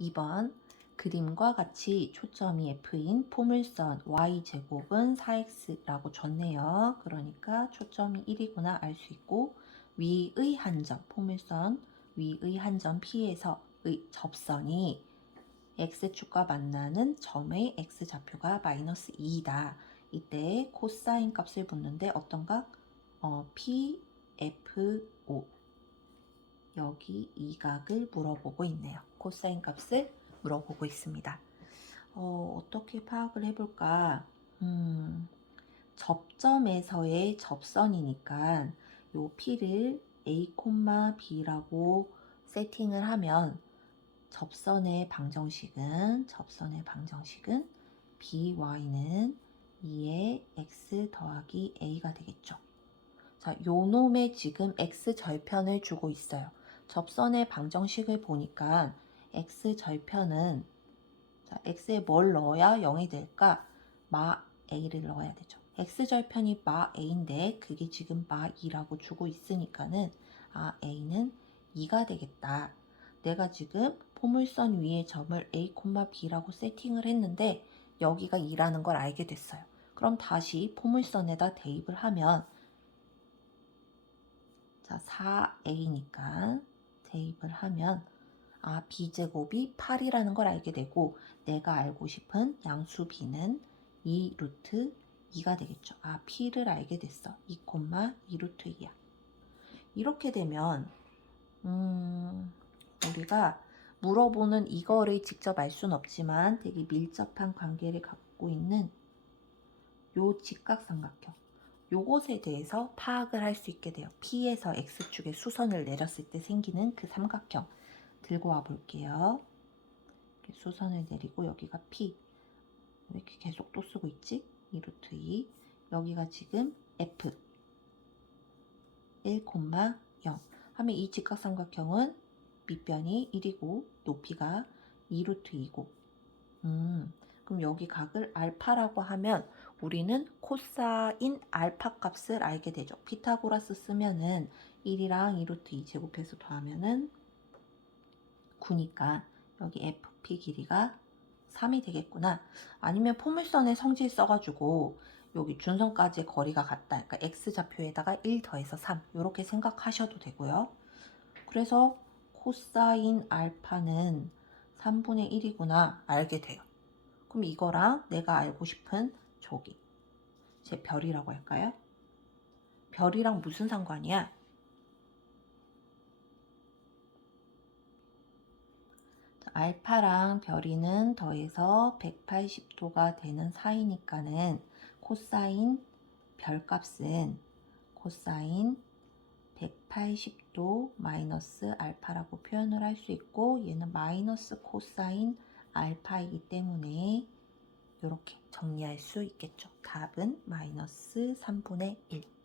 2번 그림과 같이 초점이 F인 포물선 y제곱은 4x라고 줬네요. 그러니까 초점이 1이구나 알 수 있고 위의 한 점, 포물선 위의 한 점 P에서 의 접선이 x축과 만나는 점의 x좌표가 마이너스 2이다. 이때 코사인 값을 묻는데 어떤 각? 어, P, F, O 여기 이 각을 물어보고 있네요. 코사인 값을 물어보고 있습니다. 어, 어떻게 파악을 해볼까? 음, 접점에서의 접선이니까 요 P를 A, B라고 세팅을 하면 접선의 방정식은 접선의 방정식은 BY는 2의 X 더하기 A가 되겠죠. 자, 요 놈의 지금 X 절편을 주고 있어요. 접선의 방정식을 보니까 x 절편은 자, x에 뭘 넣어야 0이 될까? 마 a를 넣어야 되죠. x 절편이 마 a인데 그게 지금 마 2라고 주고 있으니까는 아 a는 2가 되겠다. 내가 지금 포물선 위에 점을 a, b라고 세팅을 했는데 여기가 2라는 걸 알게 됐어요. 그럼 다시 포물선에다 대입을 하면 자 4a니까 대입을 하면 아, b제곱이 8이라는 걸 알게 되고 내가 알고 싶은 양수 b는 2 루트 2가 되겠죠. 아, p를 알게 됐어. 2, 2 루트 2야. 이렇게 되면 음, 우리가 물어보는 이거를 직접 알 수는 없지만 되게 밀접한 관계를 갖고 있는 요 직각삼각형 요것에 대해서 파악을 할 수 있게 돼요. P에서 X축에 수선을 내렸을 때 생기는 그 삼각형. 들고 와 볼게요. 수선을 내리고 여기가 P. 왜 이렇게 계속 또 쓰고 있지? 2 루트 2 여기가 지금 F. 1, 0 하면 이 직각삼각형은 밑변이 1이고 높이가 2 루트 2고. 음, 그럼 여기 각을 알파라고 하면 우리는 코사인 알파 값을 알게 되죠. 피타고라스 쓰면은 1이랑 2 루트 2 제곱해서 더하면은 9니까 여기 FP 길이가 3이 되겠구나. 아니면 포물선의 성질 써가지고 여기 준선까지의 거리가 같다. 그러니까 X좌표에다가 1 더해서 3 이렇게 생각하셔도 되고요. 그래서 코사인 알파는 3분의 1이구나 알게 돼요. 그럼 이거랑 내가 알고 싶은 저기 제 별이라고 할까요? 별이랑 무슨 상관이야? 알파랑 별이는 더해서 180도가 되는 사이니까는 코사인 별값은 코사인 180도 마이너스 알파라고 표현을 할 수 있고 얘는 마이너스 코사인 알파이기 때문에 이렇게 정리할 수 있겠죠. 답은 마이너스 3분의 1.